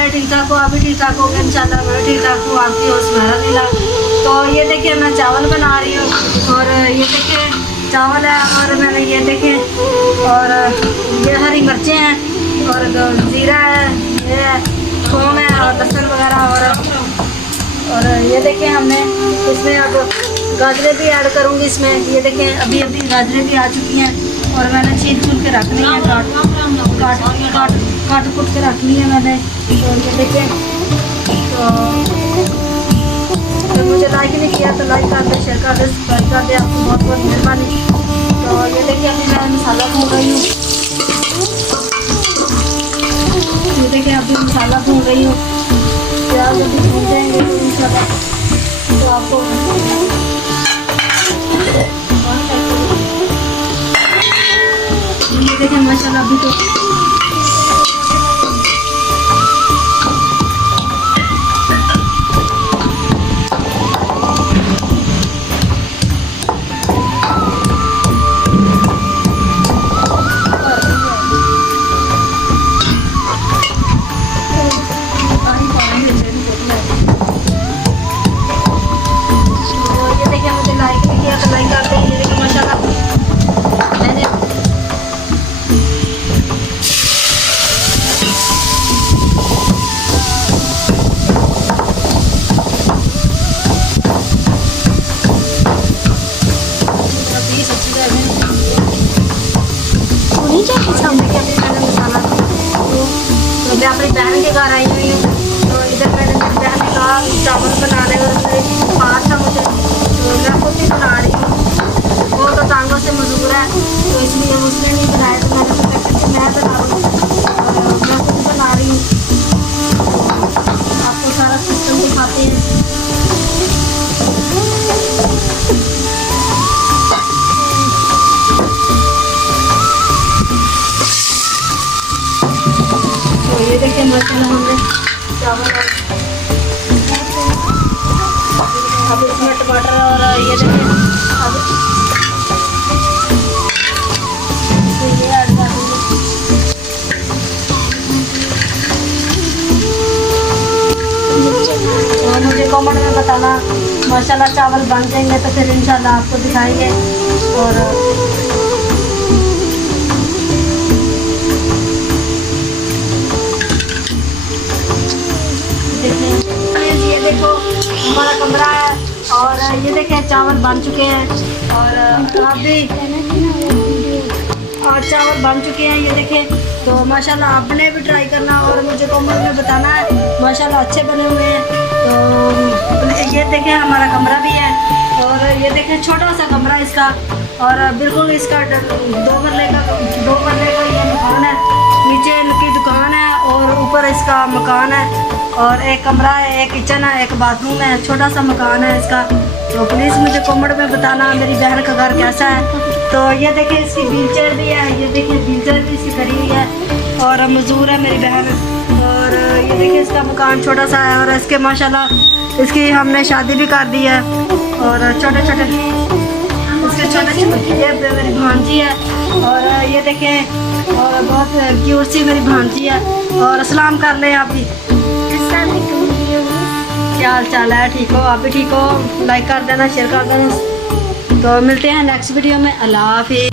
पहले ठीक ठाक हो, अभी ठीक ठाक हो गया इंशाल्लाह। मैं ठीक ठाक हूँ, आपकी होश मेरा मिला। तो ये देखिए मैं चावल बना रही हूँ, और ये देखिए चावल है, और मैंने ये देखे, और ये हरी मिर्चें हैं, और ज़ीरा है, ये थूम है, और लहसुन वगैरह, और ये देखें हमने इसमें अब गाजरें भी ऐड करूँगी इसमें। ये देखें अभी अभी गाजरें भी आ चुकी हैं, और मैंने छील छूल के रख ली है, काट कुट के रख ली है मैंने। तो ये देखें, तो मुझे लाइक नहीं किया तो लाइक कर दे, शेयर कर दे, सब्सक्राइब कर दे, आपको बहुत बहुत मेहरबानी। तो ये देखिए अभी मैं मसाला भून रही हूँ, ये देखिए अभी मसाला भून रही हूँ। प्याज अभी भून जाएंगे तो इंशाल्लाह तो आपको ये देखिए माशाल्लाह अभी तो मैं अपनी बहन के घर आई हुई हूँ। तो इधर मैंने मेरी बहन ने कहा चावल बनाने, और पास था मुझे, तो मैं खुद ही बना रही हूँ। वो तो टांगों से मजबूर है, तो इसलिए उसने नहीं बनाया, तो मैंने सोचा कि मैं बना रही हूँ, और मैं खुद बना रही हूँ। आपको सारा सिस्टम दिखाते हैं। ये देखिए माशाल्लाह हमने चावल, अब इसमें टमाटर, और ये देखिए अब ये ऐड कर देंगे। और मुझे कमेंट में बताना माशाल्लाह चावल बन जाएंगे तो फिर इंशाल्लाह आपको दिखाएंगे। और ये देखो हमारा कमरा है, और ये देखें चावल बन चुके हैं, और अभी और चावल बन चुके हैं ये देखें। तो माशाल्लाह आपने भी ट्राई करना, और मुझे कमेंट में बताना है माशाल्लाह अच्छे बने हुए हैं। तो ये देखें हमारा कमरा भी है, और ये देखें छोटा सा कमरा इसका, और बिल्कुल इसका 2 मरले का ये मकान है। नीचे इनकी दुकान है, और ऊपर इसका मकान है, और एक कमरा है, एक किचन है, एक बाथरूम है, छोटा सा मकान है इसका। तो प्लीज़ मुझे कमेंट में बताना मेरी बहन का घर कैसा है। तो ये देखिए इसकी व्हीलचेयर भी है, ये देखिए व्हीलचेयर भी इसकी खड़ी हुई है, और मजदूर है मेरी बहन। और ये देखिए इसका मकान छोटा सा है, और इसके माशाल्लाह इसकी हमने शादी भी कर दी है, और छोटे छोटे ये मेरी भांजी है, और ये देखें और बहुत क्यूट सी मेरी भांजी है। और अस्सलाम कर लें आप भी। क्या हाल चाल है? ठीक हो? आप भी ठीक हो? लाइक कर देना, शेयर कर देना। तो मिलते हैं नेक्स्ट वीडियो में। अल्लाह हाफिज़।